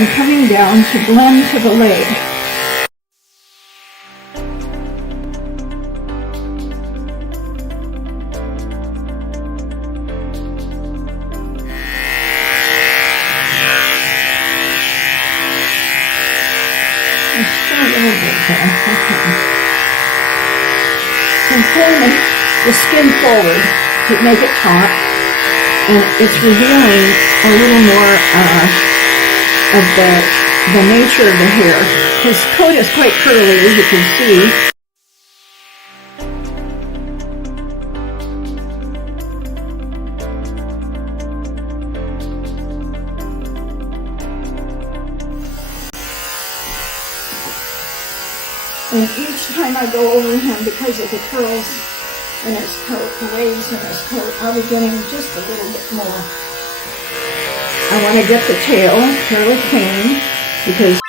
I'm coming down to blend to the leg. I'm pulling the skin forward to make it taut, and it's revealing a little more of the nature of the hair. His coat is quite curly, as you can see. And each time I go over him, because of the curls in his coat, the waves in his coat, I'll be getting just a little bit more. I want to get the tail fairly clean, because